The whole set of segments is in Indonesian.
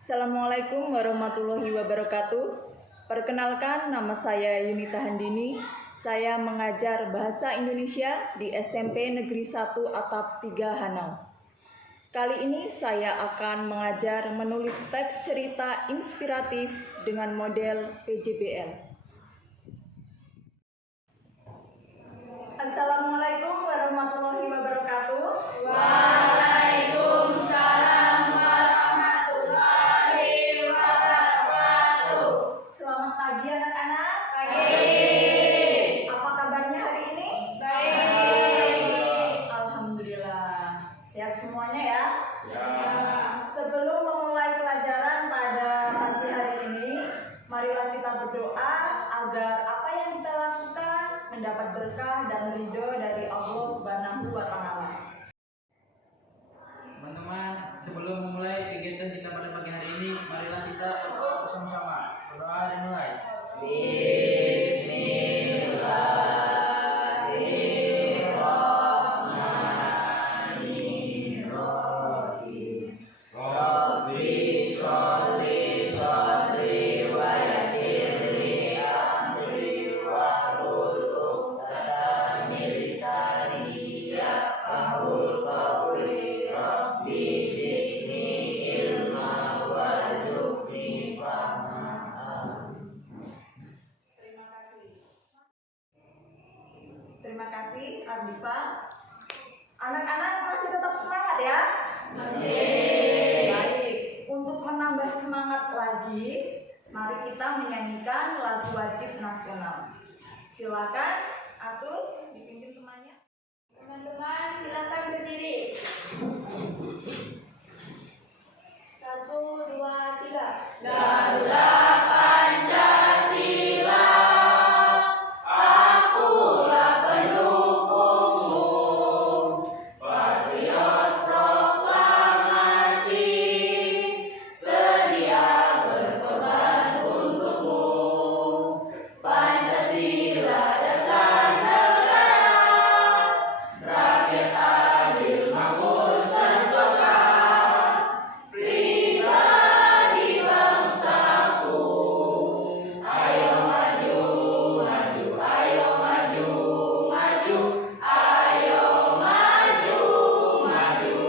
Assalamualaikum warahmatullahi wabarakatuh. Perkenalkan, nama saya Yunita Handini. Saya mengajar Bahasa Indonesia di SMP Negeri 1 Atap 3 Hanau. Kali ini saya akan mengajar menulis teks cerita inspiratif dengan model PJBL. Assalamualaikum warahmatullahi wabarakatuh. Waalaikumsalam warahmatullahi wabarakatuh. Selamat pagi anak-anak. Pagi. Apa kabarnya hari ini? Baik. Alhamdulillah. Sehat semuanya ya? Ya. Sebelum memulai pelajaran pada pagi hari ini, marilah kita berdoa agar apa yang kita lakukan mendapat berkah dan ridho dari Allah Subhanahu wa Ta'ala. Teman-teman, sebelum memulai kegiatan kita pada pagi hari ini, marilah kita berdoa bersama-sama. Berdoa dan mulai. Bismillahirrahmanirrahim. Rabbi sholli sholli wa yassirli amri wahlul 'uqdatam min lisani yafqahul qawli. Rabbi zidni ilma warzuqni fahma. Terima kasih Ardifa. Anak-anak masih tetap semangat ya? Masih. Baik, untuk menambah semangat lagi, mari kita menyanyikan lagu wajib nasional. Silakan atur, dipimpin temannya. Teman-teman, silakan berdiri. 1, 2, 3. Garuda Pancasila, akulah pendukungmu. Patriot proklamasi, sedia berkorban untukmu. Pancasila dasar negara, rakyat adil makmur sentosa, pribadi bangsaku. Ayo maju, maju, ayo maju, maju, ayo maju, maju.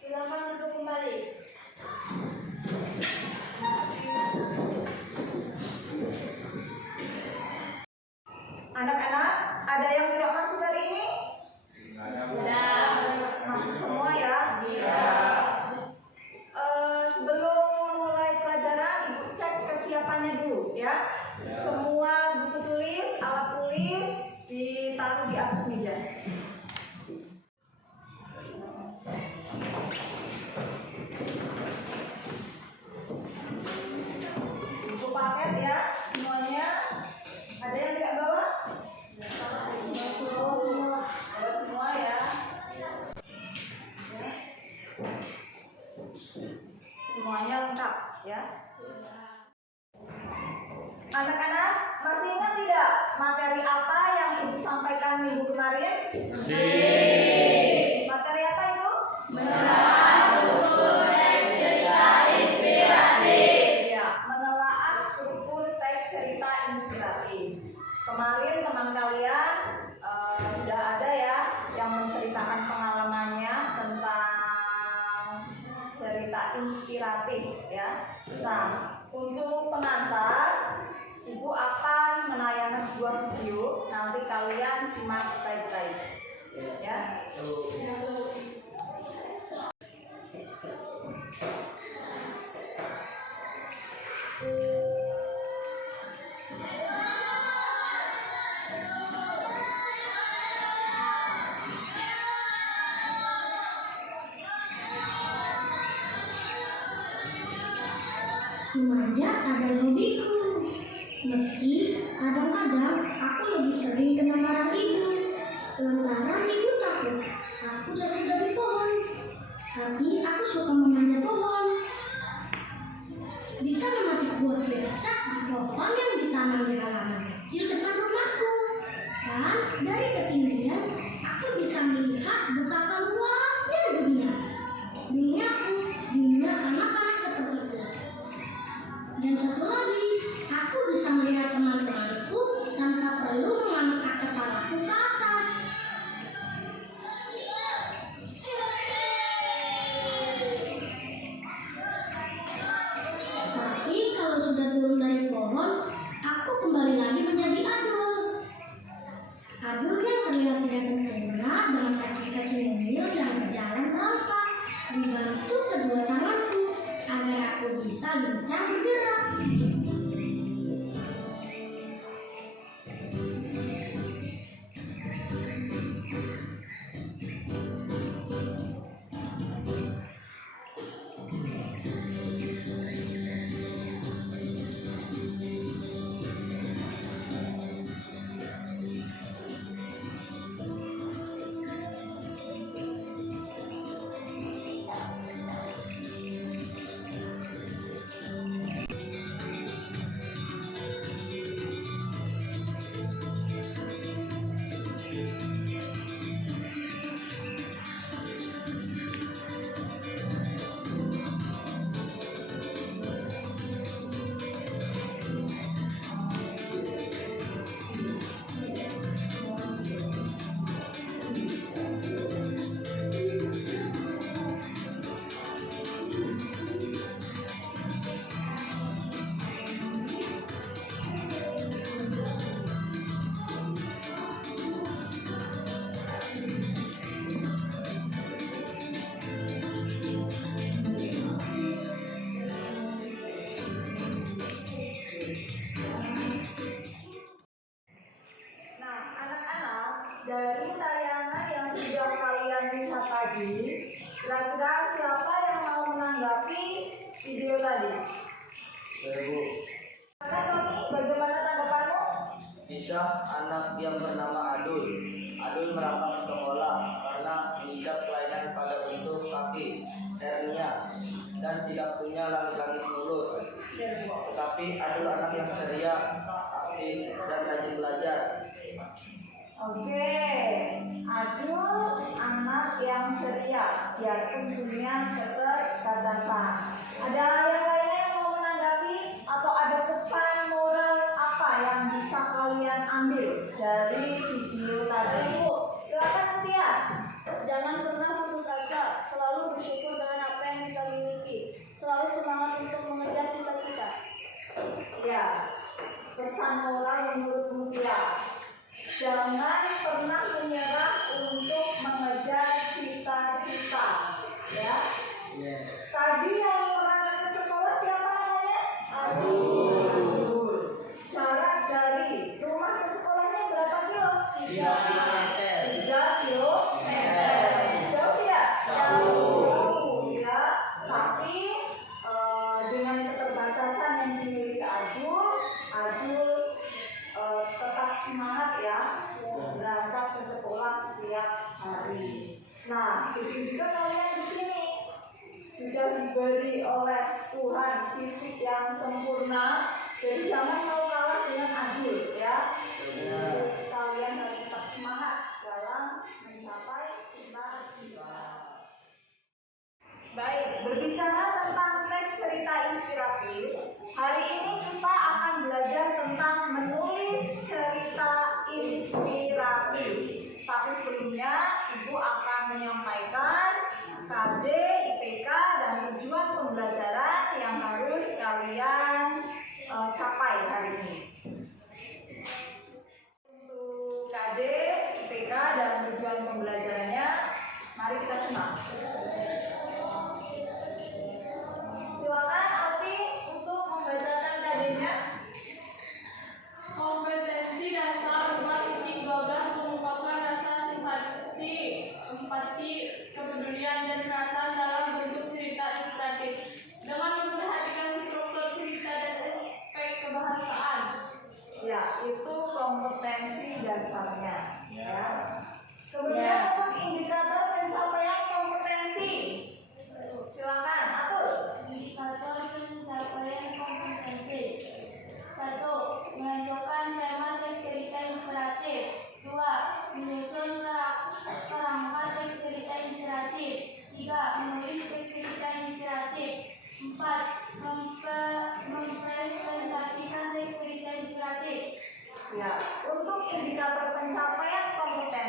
Silakan duduk kembali. Anak-anak, ada yang tidak masuk hari ini? Masuk semua ya? Iya. Sebelum memulai pelajaran, Ibu cek kesiapannya dulu ya. Semua buku tulis, alat tulis ditaruh di atas meja. Buku paket ya, semuanya. Ada yang tidak bawa? Bawa semua ya. Semuanya lengkap ya. Anak-anak, masih ingat tidak materi apa yang Ibu sampaikan minggu kemarin? Materi apa itu? Menelaah struktur teks cerita inspiratif. Ya, menelaah struktur teks cerita inspiratif. Kemarin teman kalian sudah ada ya yang menceritakan pengalamannya tentang cerita inspiratif ya. Nah, untuk pengantar, Ibu akan menayangkan sebuah video. Nanti kalian simak baik-baik ya. Mengajak adalah hobiku. Meski kadang-kadang aku lebih sering kena marah ibu. Lantaran ibu takut aku jatuh dari pohon. Tapi aku suka memanjat pohon. Bisa memetik buah selesai di pohon yang ditanam di halaman kecil depan rumahku. Dan dari ketinggian aku bisa melihat betapa luasnya dunia. Duniaku, dunia turun dari pohon, aku kembali lagi menjadi Adul. Adul yang terlihat tidak sempurna dengan kaki-kaki mungil yang berjalan melangkah, membantu kedua tanganku agar aku bisa lincah bergerak. Nah, anak-anak, dari tayangan yang sudah kalian lihat tadi, kira-kira siapa yang mau menanggapi video tadi? Saya Bu. Nah, Tony, bagaimana tanggapanmu? Kisah anak yang bernama Adul. Adul merantau ke sekolah karena mengidap kelainan pada bentuk kaki, hernia, dan tidak punya langit-langit mulut. Tetapi Adul anak yang ceria, aktif, dan rajin belajar. Oke, Adul anak yang ceria, biarpun punya keterbatasan. Ada yang lainnya yang mau menanggapi atau ada pesan moral apa yang bisa kalian ambil dari video tadi? Silakan Mutia. Jangan pernah putus asa, selalu bersyukur dengan apa yang kita miliki, selalu semangat untuk mengejar cita-cita. Ya, pesan moral menurut Mutia. Jangan pernah menyerah untuk mengejar cita-cita. Ya. Tadi yang berangkat ke sekolah siapa namanya? Adul. Jarak dari rumah ke sekolahnya berapa kilo? 3 kilometer. Jauh ya? Jauh ya. Tapi dengan keterbatasan yang dimiliki Adul tetap semangat ya berangkat ke sekolah setiap hari. Nah, itu juga kalian di sini sudah diberi oleh Tuhan fisik yang sempurna, jadi jangan mau kalah dengan Adul ya. Kalian harus tetap semangat dalam mencapai cita-cita. Baik, berbicara tentang teks cerita inspiratif, hari ini kita akan belajar tentang menulis cerita inspiratif. Tapi sebelumnya, Ibu akan menyampaikan KD, IPK, dan tujuan pembelajaran yang harus kalian capai hari ini. Untuk KD, IPK, dan tujuan pembelajarannya, mari kita simak. Silakan Alfi untuk membacakan KD-nya. Kompetensi dasar 4.12 mengungkapkan rasa simpati, empati, kepedulian, dan perasaan dalam bentuk cerita inspiratif dengan memperhatikan struktur cerita dan aspek kebahasaan. Ya, itu kompetensi dasarnya. Ya. Kemudian untuk indikator pencapaian kompetensi. Silakan, Atul. Indikator pencapaian kompetensi. 1. Menentukan tema teks cerita inspiratif. 2. Menyusun kerangka teks cerita inspiratif. 3. Menulis teks cerita inspiratif. 4. Mempresentasikan teks cerita inspiratif. Ya, untuk indikator pencapaian kompetensi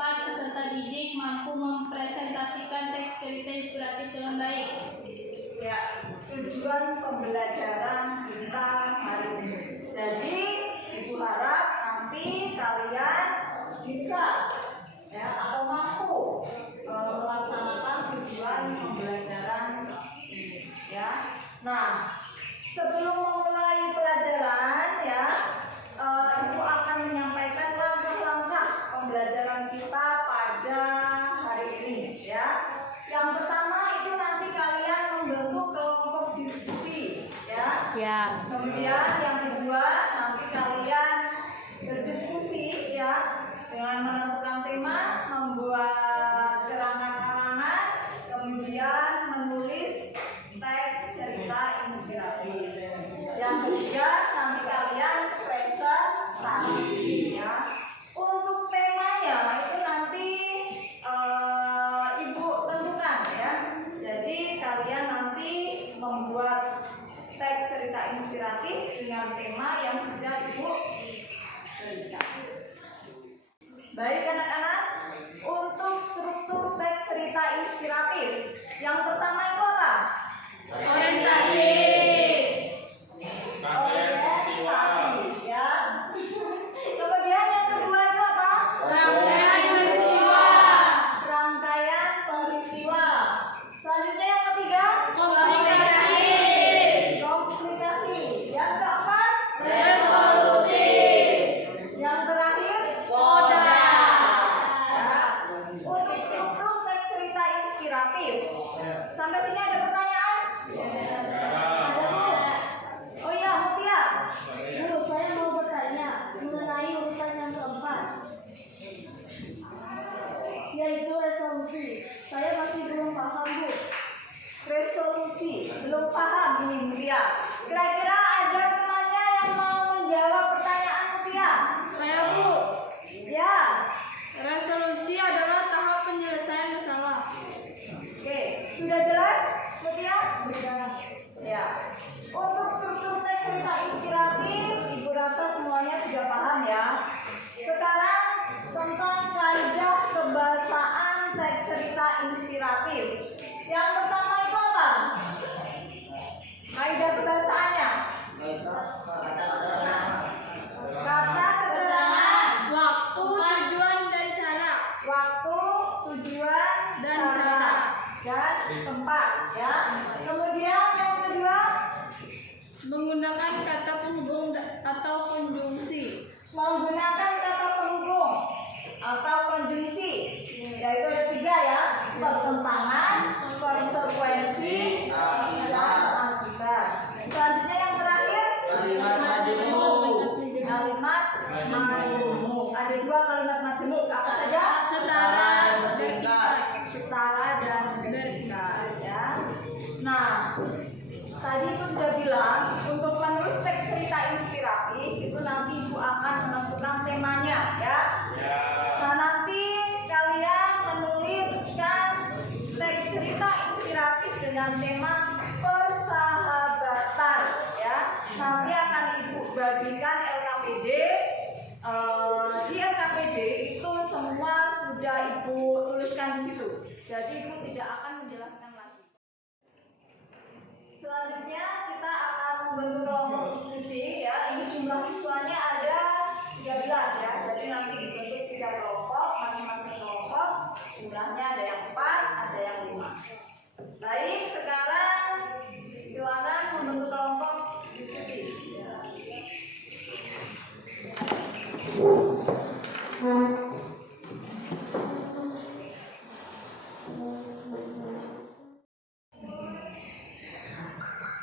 keempat, peserta didik mampu mempresentasikan teks cerita inspiratif dengan baik. Ya, tujuan pembelajaran kita hari ini. Jadi, Ibu harap nanti kalian bisa ya atau mampu melaksanakan tujuan pembelajaran ini ya. Nah, sebelum memulai pelajaran ya, Ibu akan menyampaikan langkah-langkah pembelajaran kita pada hari ini ya. Yang pertama itu nanti kalian membentuk kelompok diskusi ya. Kemudian yang kedua nanti kalian berdiskusi ya dengan menentukan tema, membuat keterangan-keterangan, kemudian menulis teks cerita inspiratif. Yang ketiga nanti kalian presentasi ya. Untuk temanya itu nanti Ibu tentukan ya. Jadi kalian nanti membuat teks cerita inspiratif dengan tema yang sudah Ibu berikan. Baik anak-anak, untuk struktur teks cerita inspiratif yang pertama itu apa? Orientasi. Orientasi ya. Kemudian yang kedua itu apa? Rangkaian peristiwa. Rangkaian peristiwa. Selanjutnya yang ketiga, Komunikasi. komplikasi. Yang keempat, Resolusi. yang terakhir, Koda. ya. Untuk struktur teks cerita inspiratif. Sampai sini ada pertanyaan? Ada Bu? Oh iya, Mutia. Bu, saya mau bertanya mengenai urutan yang keempat, yaitu resolusi. Saya masih belum paham, Bu. Resolusi, belum paham ini Mutia. Kira-kira ada temannya yang mau menjawab pertanyaan Mutia? Saya Bu. Ya. Resolusi adalah tahap penyelesaian masalah. Oke, sudah jelas Mutia? Sudah. Ya. Untuk struktur teks cerita inspiratif, Ibu rasa semuanya sudah paham ya. Sekarang tentang kaidah kebahasaan teks cerita inspiratif. Yang pertama itu apa? Kaidah kebahasaannya. Kata keterangan, Waktu, tujuan, dan cara. waktu, tujuan, Dan cara. dan tempat ya. Kemudian yang kedua, Menggunakan kata penghubung atau konjungsi. menggunakan kata penghubung atau konjungsi, yaitu ada tiga ya: pertentangan, konsekuensi, dan akibat. Selanjutnya yang terakhir, Kalimat majemuk. kalimat majemuk. Ada dua kalimat majemuk, apa saja? Setara, bertingkat. Setara dan bertingkat ya. Nah, tadi itu sudah bilang untuk menulis teks cerita inspiratif itu nanti Ibu akan menentukan temanya ya. Nah, nanti kalian menuliskan teks cerita inspiratif dengan tema persahabatan ya. Nanti akan Ibu bagikan LKPD. Di LKPD itu semua sudah Ibu tuliskan di situ. Jadi Ibu tidak akan menjelaskan lagi. Selanjutnya kita akan membentuk kelompok diskusi ya. Ini jumlah siswanya ada 13 ya. Jadi nanti dibentuk 3 kelompok, masing-masing kelompok jumlahnya ada yang 4, ada yang 5. Baik, sekarang silakan membentuk kelompok diskusi.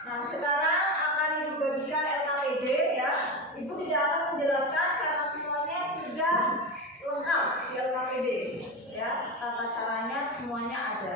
Nah, sekarang akan Ibu bagikan LKPD ya. Ibu tidak akan menjelaskan karena semuanya sudah lengkap di LKPD ya. Tata caranya semuanya ada.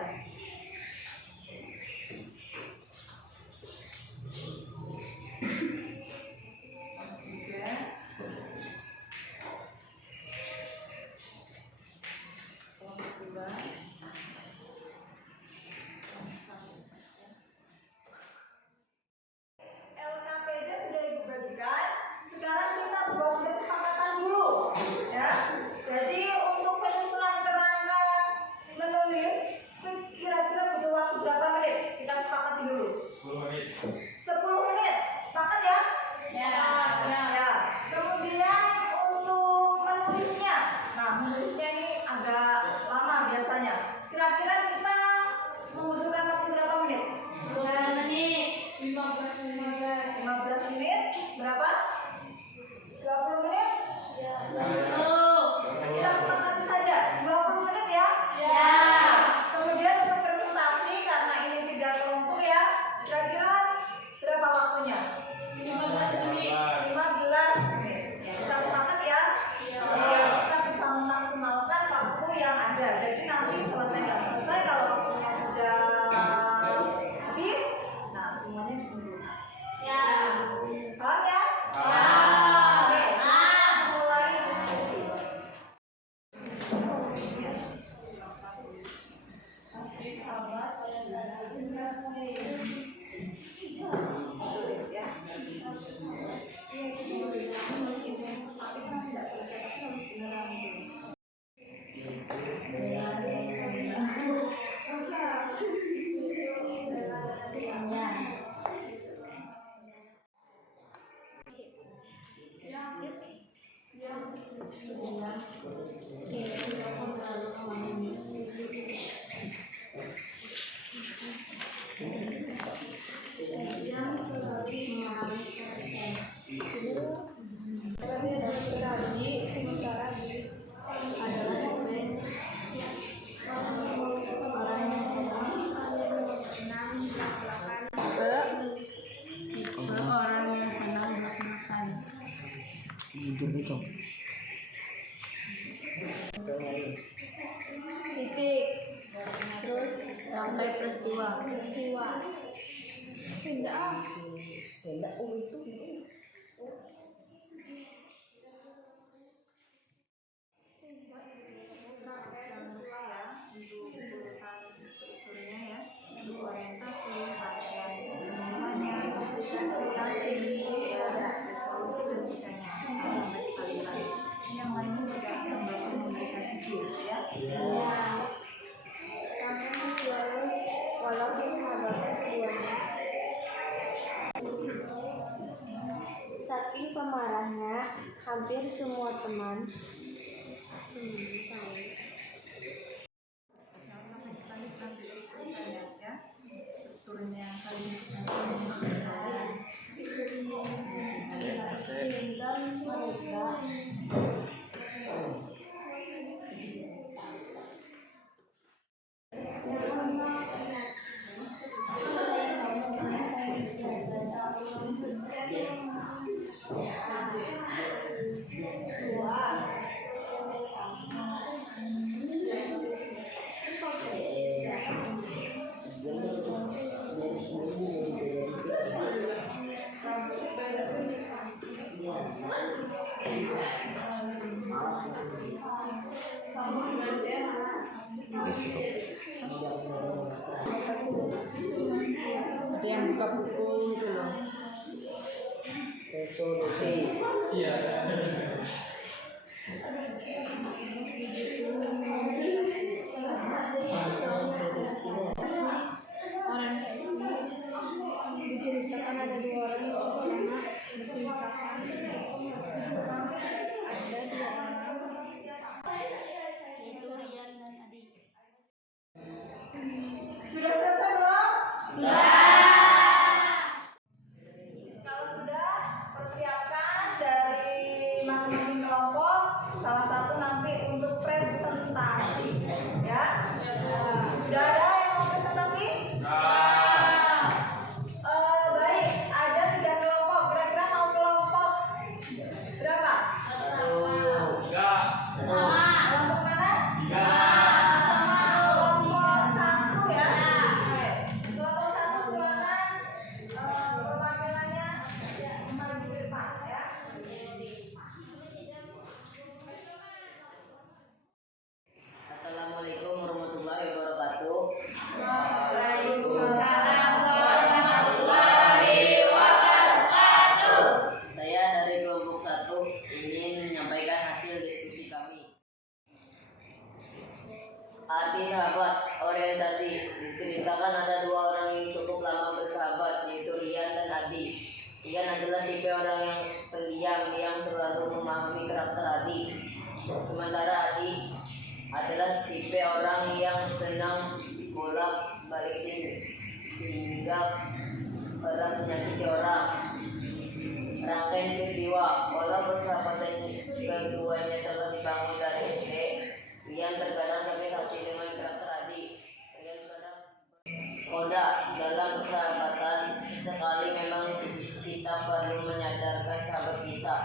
sementara adalah orang yang senang orang yang senang makan. Titik. Terus rangkai peristiwa. Tidak. Untuk urutan strukturnya ya, untuk orientasi, pakaian semuanya, presentasi, resolusi dan sisanya sampai kali-kali. Yang lainnya juga membantu memberikan ide ya. Kami masih harus walaupun sahabatnya keduanya. Saking pemarahnya, hampir semua teman Strukturnya kali ini sehingga mereka ada yang buka buku gitu loh. Resolusi. diceritakan ada dua orang yang cukup lama berceritakan ada dua orang yaitu Rian dan Adi. Sudah selesai belum? Kalau sudah, persiapkan dari masing-masing kelompok salah satu nanti untuk presentasi, ya. Sudah ada yang mau presentasi? Baik, ada 3 kelompok. Kira-kira mau kelompok berapa? Kelompok mana? Kelompok 1 ya. Oke. Kelompok 1 silakan perwakilannya maju ke depan ya. Assalamualaikum warahmatullahi wabarakatuh. Waalaikumsalam Saya dari kelompok 1 ingin menyampaikan hasil diskusi kami. Arti sahabat, orientasi. Diceritakan ada 2 orang yang cukup lama bersahabat, yaitu Rian dan Adi. Rian adalah tipe orang yang pendiam yang selalu memahami karakter Adi. Sementara Adi adalah tipe orang yang senang bolak-balik sehingga kerap menyakiti orang. Rangkaian peristiwa, walau persahabatan keduanya telah dibangun dari SD, Rian terkadang sakit hati dengan karakter Adi. Rian kadang koda dalam persahabatan, sesekali memang kita perlu menyadarkan sahabat kita.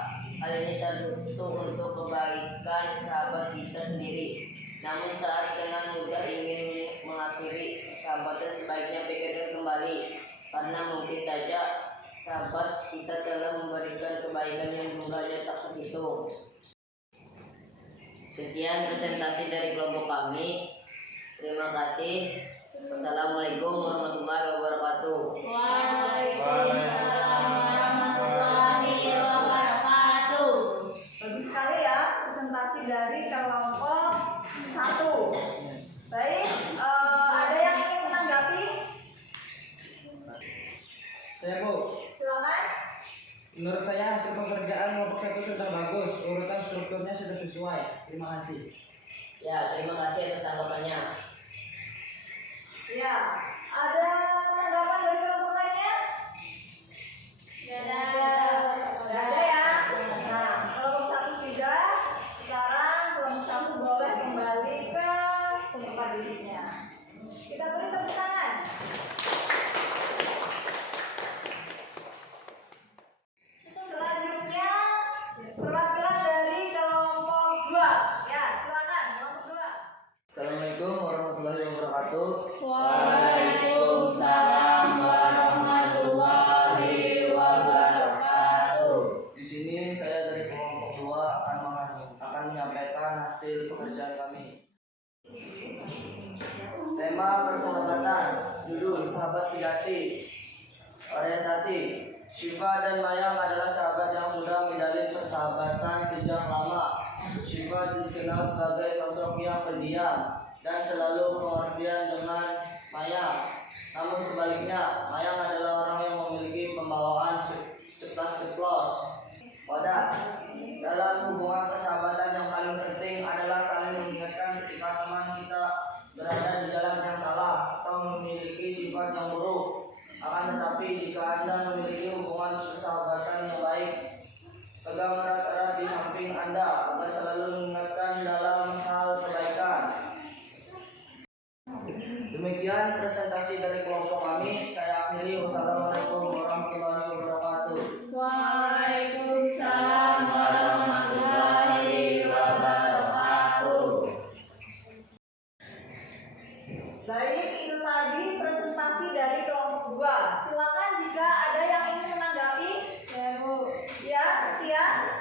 Hal ini tentu untuk kebaikan sahabat kita sendiri. Namun saat dengan mudah ingin mengakhiri sahabatan, sebaiknya pikirkan kembali, karena mungkin saja sahabat kita telah memberikan kebaikan yang jumlahnya tak terhitung. Sekian presentasi dari kelompok kami. Terima kasih. Wassalamualaikum warahmatullahi wabarakatuh. Waalaikumsalam warahmatullahi wabarakatuh. Bagus sekali ya presentasi dari kelompok 1. Baik, ada yang ingin menanggapi? Saya Bu, Silakan. menurut saya hasil pekerjaan kelompok 1 sudah bagus, urutan strukturnya sudah sesuai. Terima kasih. Ya, terima kasih atas tanggapannya. Ya, ada tanggapan dari kelompok lainnya? Tidak ada. Judul Sahabat Sejati. Orientasi. Syifa dan Mayang adalah sahabat yang sudah menjalin persahabatan sejak lama. Syifa dikenal sebagai sosok yang pendiam dan selalu pengertian dengan Mayang. Namun sebaliknya, Mayang adalah orang yang memiliki pembawaan ceplas-ceplos. Wadah. Dalam hubungan persahabatan yang paling penting adalah saling mengingatkan ketika teman kita berada di jalan yang salah atau memiliki sifat yang buruk. Akan tetapi jika Anda memiliki hubungan persahabatan yang baik, pegang erat-erat di samping Anda agar selalu mengingatkan dalam hal kebaikan. Demikian presentasi dari kelompok kami. Saya akhiri. Wassalamualaikum warahmatullahi wabarakatuh. Waalaikumsalam warahmatullahi wabarakatuh. Baik, itu tadi presentasi dari kelompok 2. Silakan jika ada yang ingin menanggapi. Saya Bu, Ya, Tia.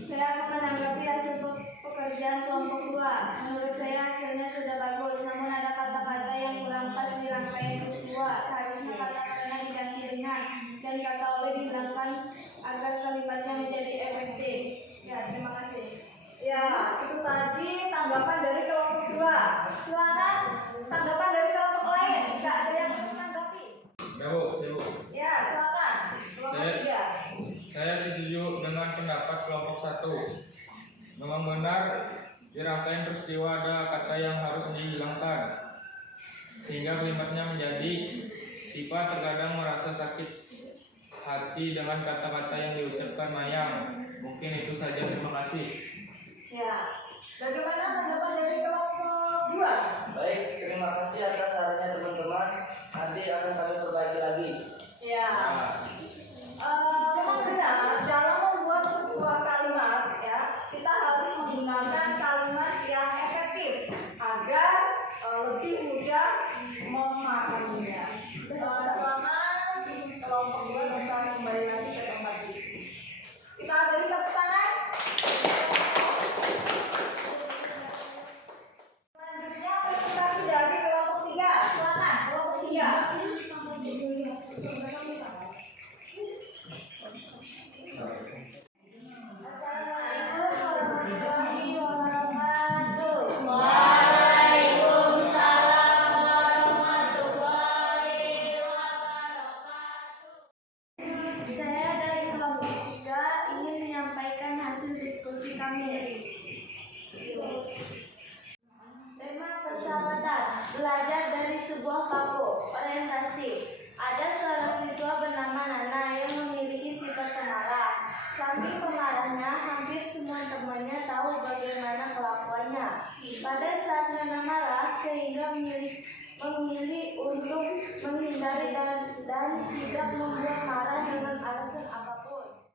saya akan menanggapi hasil pekerjaan kelompok 2. Menurut saya hasilnya sudah bagus, namun ada kata-kata yang kurang pas di rangkaian peristiwa. Seharusnya kata-katanya diganti dengan dan kata oleh dihilangkan agar kalimatnya menjadi efektif. Ya, terima kasih. Ya, itu tadi tanggapan dari kelompok 2. Silakan tanggapan dari kelompok lain jika ada yang ingin menanggapi. Ya Bu, Ya, silakan. Kelompok 3. saya setuju dengan pendapat kelompok 1. Memang benar di rangkaian peristiwa ada kata yang harus dihilangkan, sehingga kalimatnya menjadi Syifa terkadang merasa sakit hati dengan kata-kata yang diucapkan Mayang. Mungkin itu saja, terima kasih. Ya, bagaimana tanggapan dari kelompok 2? Baik, terima kasih atas sarannya teman-teman. Nanti akan kami perbaiki lagi. Ya. Memang benar dalam membuat sebuah kalimat ya kita harus menggunakan kalimat yang efektif agar lebih mudah memahaminya. Selamat kelompok 2 bisa kembali lagi ke tempat ini. Kita beri tepuk tangan. Selanjutnya presentasi dari kelompok 3. Silakan kelompok 3. Assalamualaikum warahmatullahi wabarakatuh. Waalaikumsalam warahmatullahi wabarakatuh. Saya dari kelompok 3 ingin menyampaikan hasil diskusi kami. Tema persahabatan, belajar dari sebuah paku. Orientasi. Ada seorang siswa bernama Nana yang memiliki sifat pemarah. Saking pemarahnya, hampir semua temannya tahu bagaimana kelakuannya. Pada saat Nana marah, sehingga memilih untuk menghindari dan tidak membuat marah dengan alasan apapun.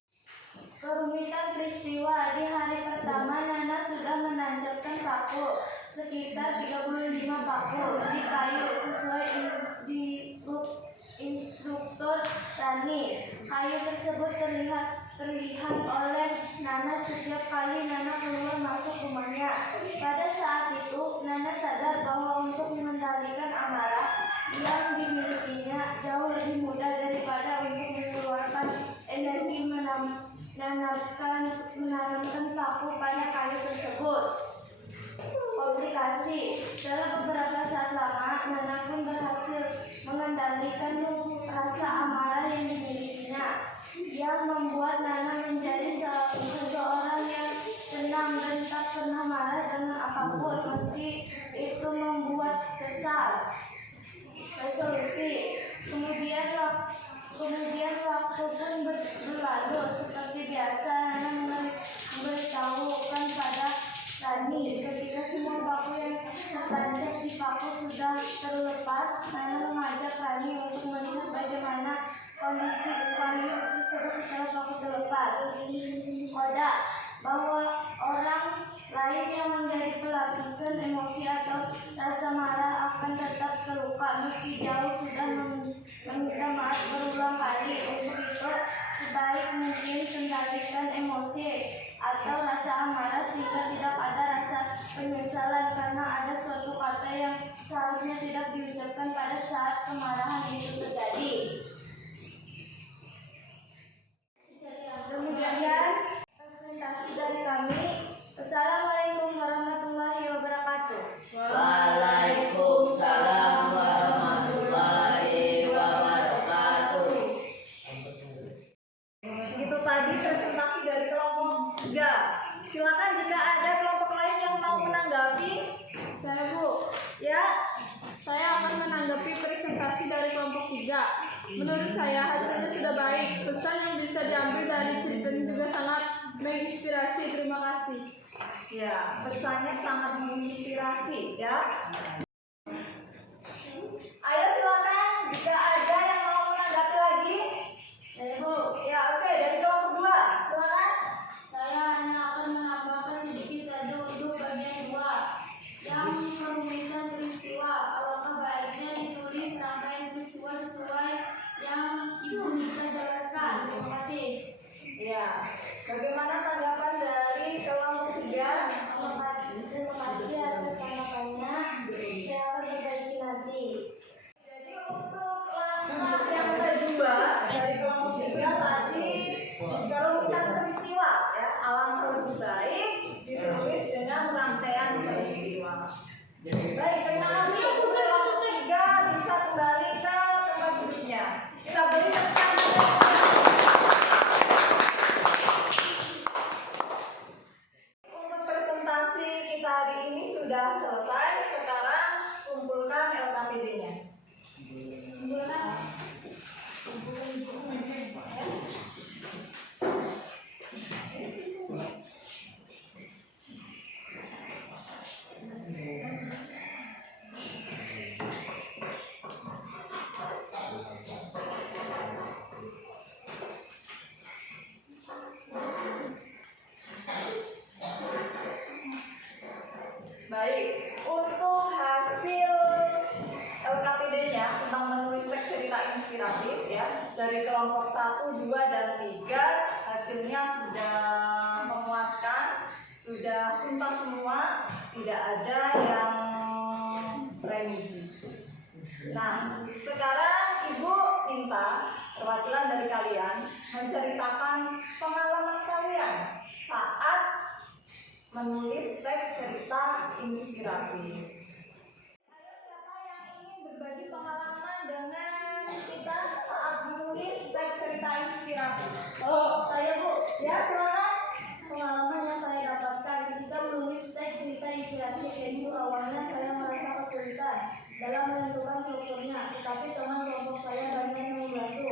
Kerumitan peristiwa di hari pertama, Nana sudah menancapkan paku sekitar 35 paku di kayu sesuai instruktur Rani. Kayu tersebut terlihat oleh Nana setiap kali Nana keluar masuk rumahnya. Pada saat itu, Nana sadar bahwa untuk mengendalikan amarah yang dimilikinya jauh lebih mudah daripada untuk mengeluarkan energi menanamkan paku pada kayu tersebut. Komplikasi. Setelah beberapa saat lama, Nana pun berhasil mengendalikan rasa amarah yang dimilikinya, yang membuat Nana menjadi seseorang yang tenang dan tak pernah marah dengan apapun, meski itu membuat kesal. Resolusi. Kemudian waktu pun berlalu. Seperti biasa, Nana memberitahukan pada Rani ketika semua paku yang tertancap di paku sudah terlepas. Nana mengajak Rani untuk melihat bagaimana kondisi kayu tersebut setelah paku terlepas. Koda bahwa orang lain yang menjadi pelapisan emosi atau rasa marah akan tetap terluka meski jauh sudah meminta maaf berulang kali. Untuk itu sebaik mungkin kendalikan emosi atau rasa amarah sehingga tidak ada rasa penyesalan karena ada suatu kata yang seharusnya tidak diucapkan pada saat kemarahan itu terjadi. Kemudian presentasi dari kami. Assalamualaikum warahmatullahi wabarakatuh. Waalaikumsalam warahmatullahi wabarakatuh. Itu tadi presentasi dari kelompok 3. Silakan jika ada kelompok lain yang mau menanggapi. Saya Bu, Ya, saya akan menanggapi presentasi dari kelompok 3. Menurut saya hasilnya sudah baik. Pesan yang bisa diambil dari cerita ini juga sangat menginspirasi. Terima kasih. ya, pesannya sangat menginspirasi ya. Ayo silakan jika ada yang mau menanggapi lagi. Bu, Ya, oke, dari kelompok 2. Silakan. saya hanya akan menambahkan sedikit saja untuk bagian 2 yang merumuskan peristiwa. Alangkah baiknya ditulis rangkaian peristiwa sesuai yang Ibu Nita jelaskan. Terima kasih. Ya, bagaimana tanggapan dari kelompok 3? Terima kasih atas tanggapannya. Saya akan perbaiki nanti. Jadi untuk langkah yang kedua dari kelompok 3 tadi merumuskan peristiwa ya, alangkah lebih baik ditulis dengan rangkaian peristiwa. Baik, terima kasih. Kelompok 3 bisa kembali ke tempat duduknya. Kita beri tepuk tangan. Untuk presentasi kita hari ini sudah selesai. Sekarang kumpulkan LKPD-nya. Baik, untuk hasil LKPD-nya tentang menulis teks cerita inspiratif ya, dari kelompok 1, 2, dan 3 hasilnya sudah memuaskan, sudah tuntas semua, tidak ada yang remedi. Nah, sekarang Ibu minta perwakilan dari kalian menceritakan pengalaman kalian saat menulis teks cerita inspiratif. Ayo, siapa yang ingin berbagi pengalaman dengan kita saat menulis teks cerita inspiratif? Oh, saya Bu. Ya, silakan. Pengalaman yang saya dapatkan ketika menulis teks cerita inspiratif yaitu awalnya saya merasa kesulitan dalam menentukan strukturnya, tetapi teman kelompok saya banyak yang membantu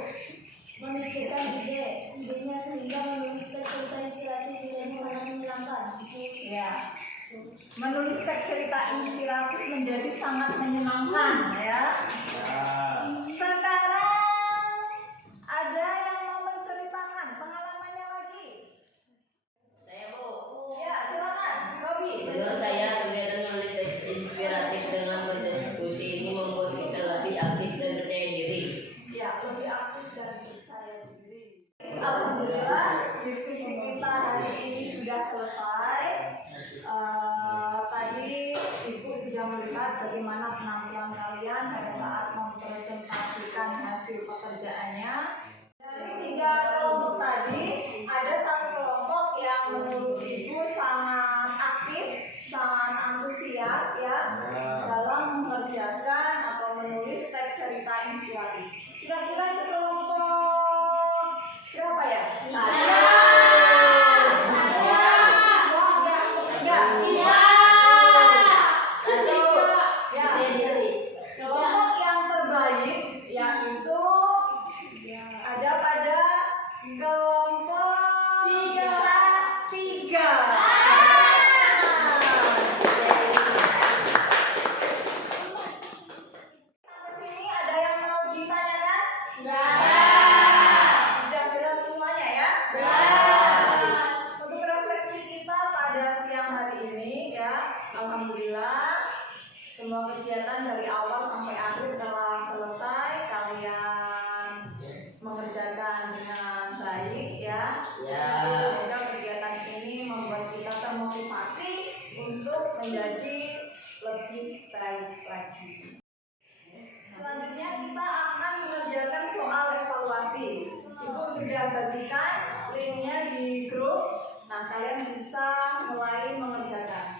memikirkan idenya sehingga menulis teks cerita inspiratif menjadi sangat menyenangkan. Ya, menulis teks cerita inspiratif menjadi sangat menyenangkan ya. Sekarang ada yang mau menceritakan pengalamannya lagi? Saya Bu, Ya, silakan, Robi. menurut saya kegiatan menulis teks inspiratif dengan berdiskusi ini membuat kita lebih aktif dan percaya diri. Ya, lebih aktif dan percaya diri. Alhamdulillah, diskusi kita hari ini sudah selesai. Tadi Ibu sudah melihat bagaimana penampilan kalian pada saat mempresentasikan hasil pekerjaannya. Dari 3 kelompok tadi, ada 1 kelompok yang menurut Ibu sangat aktif, sangat antusias ya dalam mengerjakan atau menulis teks cerita inspiratif. Kira-kira itu kelompok berapa ya? Kelompok yang terbaik yaitu ada pada kelompok 3. Sampai sini ada yang mau ditanyakan? Sudah jelas semuanya ya? Untuk refleksi kita pada siang hari ini ya, alhamdulillah semua kegiatan dari awal sampai akhir telah selesai. Kalian mengerjakan dengan baik ya. Ya. Semoga kegiatan ini membuat kita termotivasi untuk menjadi lebih baik lagi. Selanjutnya kita akan mengerjakan soal evaluasi. Ibu sudah bagikan linknya di grup. Nah, kalian bisa mulai mengerjakan.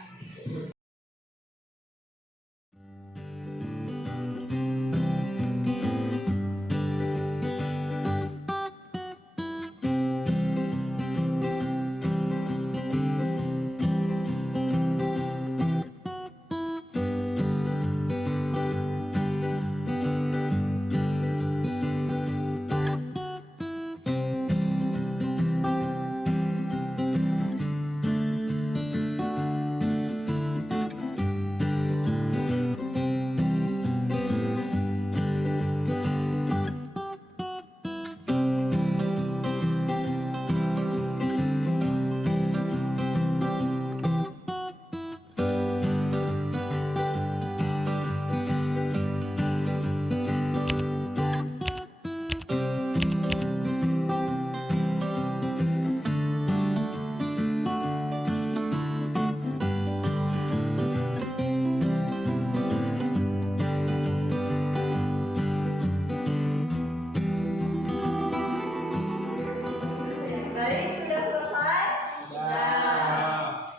Baik, sudah selesai?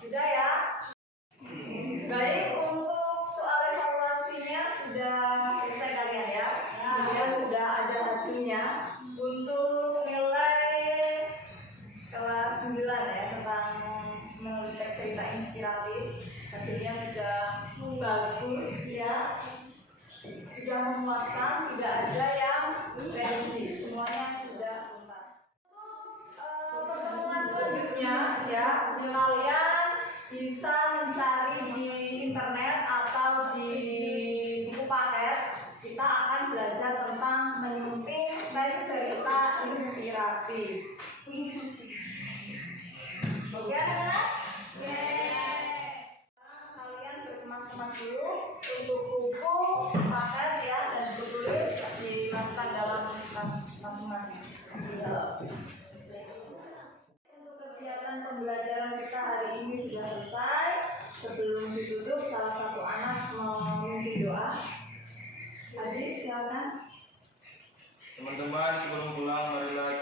Sudah ya? Baik, untuk soal evaluasinya sudah selesai kalian ya? Kemudian sudah ada hasilnya. Untuk nilai kelas 9 ya, tentang menulis cerita inspiratif, hasilnya sudah bagus ya. Sudah memuaskan, tidak ada yang ready, semuanya sudah tuntas. Pertemuan selanjutnya ya, kalian bisa mencari di internet atau di buku paket. Kita akan belajar tentang menyunting teks cerita inspiratif. Oke, anak-anak? Kalian berkemas-kemas dulu untuk buku paket ya, dan buku tulis dimasukkan dalam tas masing-masing. Untuk kegiatan pembelajaran kita hari ini sudah selesai. Sebelum ditutup, salah satu anak mau memimpin doa. Hadis, silakan. Teman-teman, sebelum pulang marilah